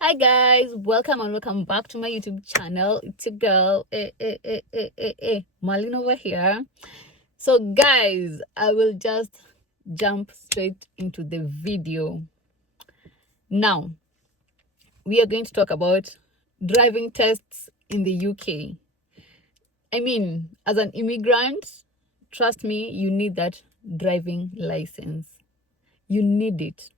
Hi guys, welcome and welcome back to my YouTube channel. It's your girl Marlene over here. So guys, I will just jump straight into the video. Now we are going to talk about driving tests in the UK. I mean, as an immigrant, trust me, you need that driving license. You need it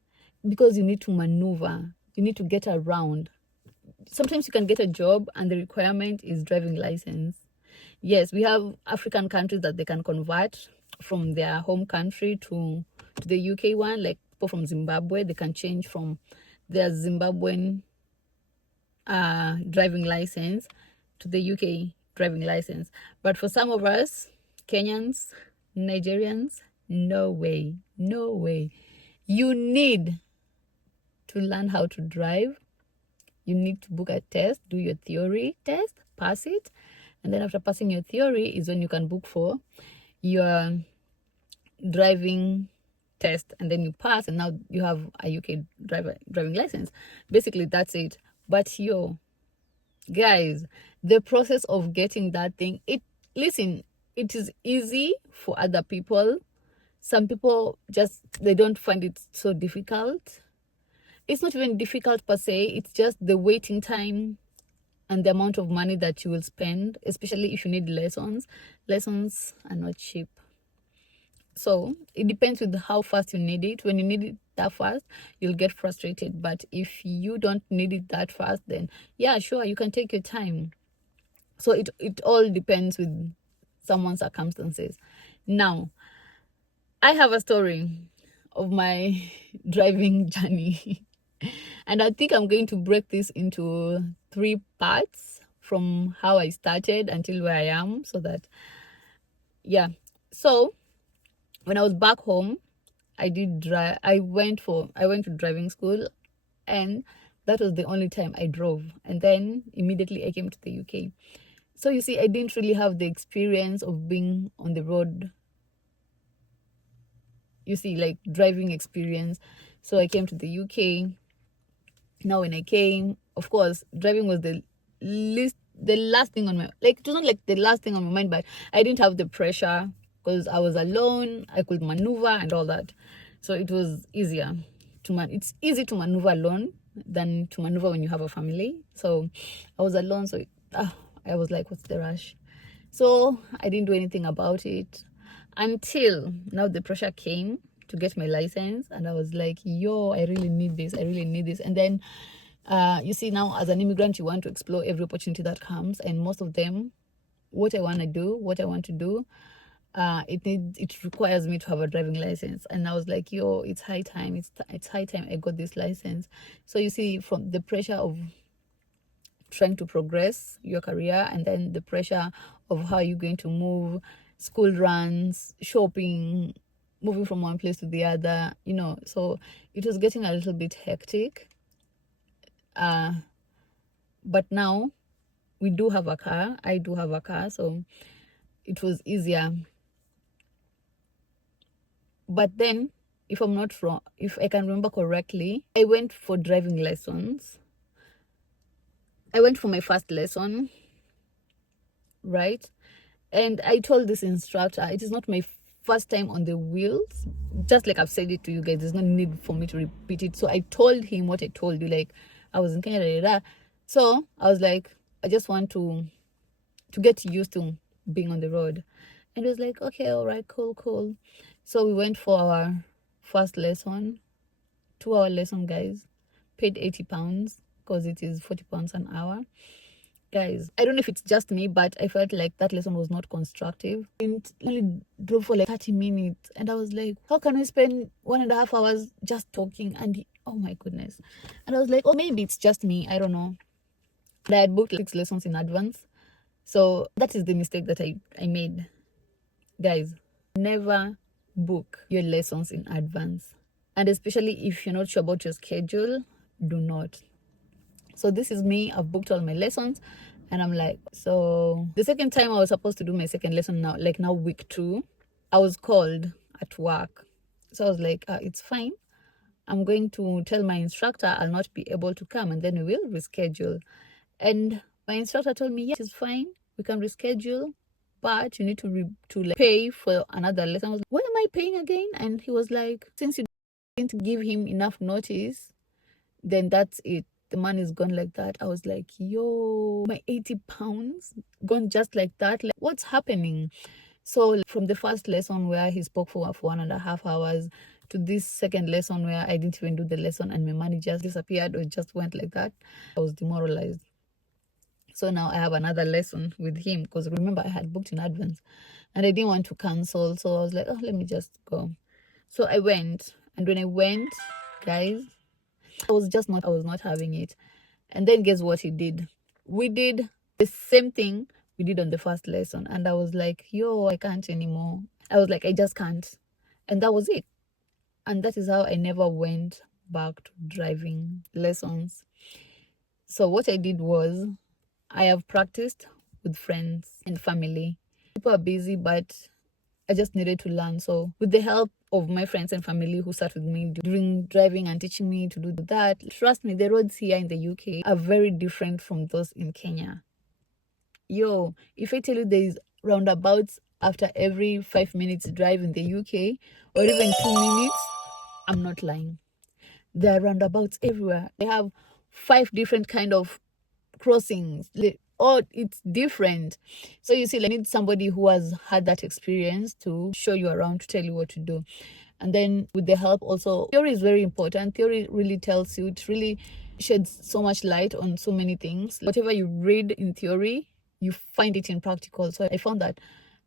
because you need to maneuver, you need to get around. Sometimes you can get a job and the requirement is driving license. Yes, we have African countries that they can convert from their home country to the UK one. Like people from Zimbabwe, they can change from their Zimbabwean driving license to the UK driving license. But for some of us, Kenyans, Nigerians, no way, no way. You need to learn how to drive. You need to book a test, do your theory test, pass it, and then after passing your theory is when you can book for your driving test, and then you pass, and now you have a UK driving license. Basically, that's it. But guys, the process of getting that thing, it is easy for other people. Some people they don't find it so difficult. It's not even difficult per se, it's just the waiting time and the amount of money that you will spend, especially if you need lessons. Lessons are not cheap. So it depends with how fast you need it. When you need it that fast, you'll get frustrated. But if you don't need it that fast, then yeah, sure, you can take your time. So it all depends with someone's circumstances. Now, I have a story of my driving journey. And I think I'm going to break this into 3 parts from how I started until where I am, so that yeah. So when I was back home, I went to driving school, and that was the only time I drove. And then immediately I came to the UK. So you see, I didn't really have the experience of being on the road. You see, like driving experience. So I came to the UK. Now when I came, of course, driving was the last thing on my, like, it was not like the last thing on my mind, but I didn't have the pressure because I was alone. I could maneuver and all that, so it was easier it's easy to maneuver alone than to maneuver when you have a family. So I was alone, so I was like, what's the rush? So I didn't do anything about it until now the pressure came to get my license, and I was like, I really need this, and then you see, now as an immigrant, you want to explore every opportunity that comes, and most of them, what I want to do, it requires me to have a driving license. And I was like, it's high time, it's high time I got this license. So you see, from the pressure of trying to progress your career, and then the pressure of how you're going to move, school runs, shopping, moving from one place to the other, so it was getting a little bit hectic. But now we do have a car. I do have a car, so it was easier. But then, if I'm not wrong, if I can remember correctly, I went for driving lessons. I went for my first lesson, right? And I told this instructor, it is not my first time on the wheels. Just like I've said it to you guys, there's no need for me to repeat it. So I told him what I told you, like I was in Kenya, da, da, da. So I was like, I just want to get used to being on the road. And it was like, okay, all right, cool. So we went for our first lesson, 2-hour lesson, guys. Paid £80 because it is £40 an hour. Guys, I don't know if it's just me, but I felt like that lesson was not constructive. It only drove for like 30 minutes, and I was like, how can we spend 1.5 hours just talking? And oh my goodness. And I was like, oh, maybe it's just me, I don't know. But I had booked 6 lessons in advance. So that is the mistake that I made. Guys, never book your lessons in advance. And especially if you're not sure about your schedule, do not. So this is me. I've booked all my lessons, and I'm like, so the second time I was supposed to do my second lesson, now week 2, I was called at work. So I was like, it's fine. I'm going to tell my instructor I'll not be able to come, and then we will reschedule. And my instructor told me, yeah, it's fine, we can reschedule, but you need to like, pay for another lesson. I was like, what am I paying again? And he was like, since you didn't give him enough notice, then that's it. The money is gone like that. I was like, yo, my 80 pounds gone just like that. Like, what's happening? So from the first lesson where he spoke for 1.5 hours to this second lesson where I didn't even do the lesson and my money just disappeared or just went like that, I was demoralized. So now I have another lesson with him, because remember I had booked in advance and I didn't want to cancel. So I was like, oh, let me just go. So I went, and when I went, guys, I was not having it. And then guess what he did? We did the same thing we did on the first lesson. And I was like, yo, I can't anymore. I was like, I just can't. And that was it. And that is how I never went back to driving lessons. So what I did was, I have practiced with friends and family. People are busy, but I just needed to learn. So with the help of my friends and family who sat with me during driving and teaching me to do that, trust me, the roads here in the UK are very different from those in Kenya. Yo, if I tell you there is roundabouts after every 5 minutes drive in the UK, or even 2 minutes, I'm not lying. There are roundabouts everywhere. They have 5 different kind of crossings. Oh, it's different. So you see, like, I need somebody who has had that experience to show you around, to tell you what to do. And then with the help also, theory is very important. Theory really tells you, it really sheds so much light on so many things. Whatever you read in theory, you find it in practical. So I found that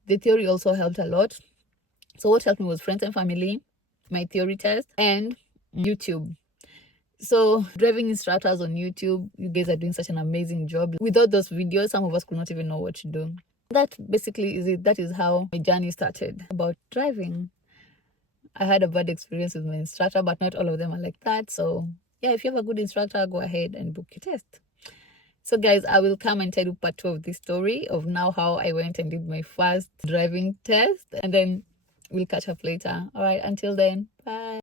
the theory also helped a lot. So what helped me was friends and family, my theory test, and YouTube. So driving instructors on YouTube, you guys are doing such an amazing job. Without those videos, some of us could not even know what to do. That basically is it. That is how my journey started about driving. I had a bad experience with my instructor, but not all of them are like that. So yeah, if you have a good instructor, go ahead and book your test. So guys, I will come and tell you part 2 of this story of now how I went and did my first driving test, and then we'll catch up later. All right, until then, bye.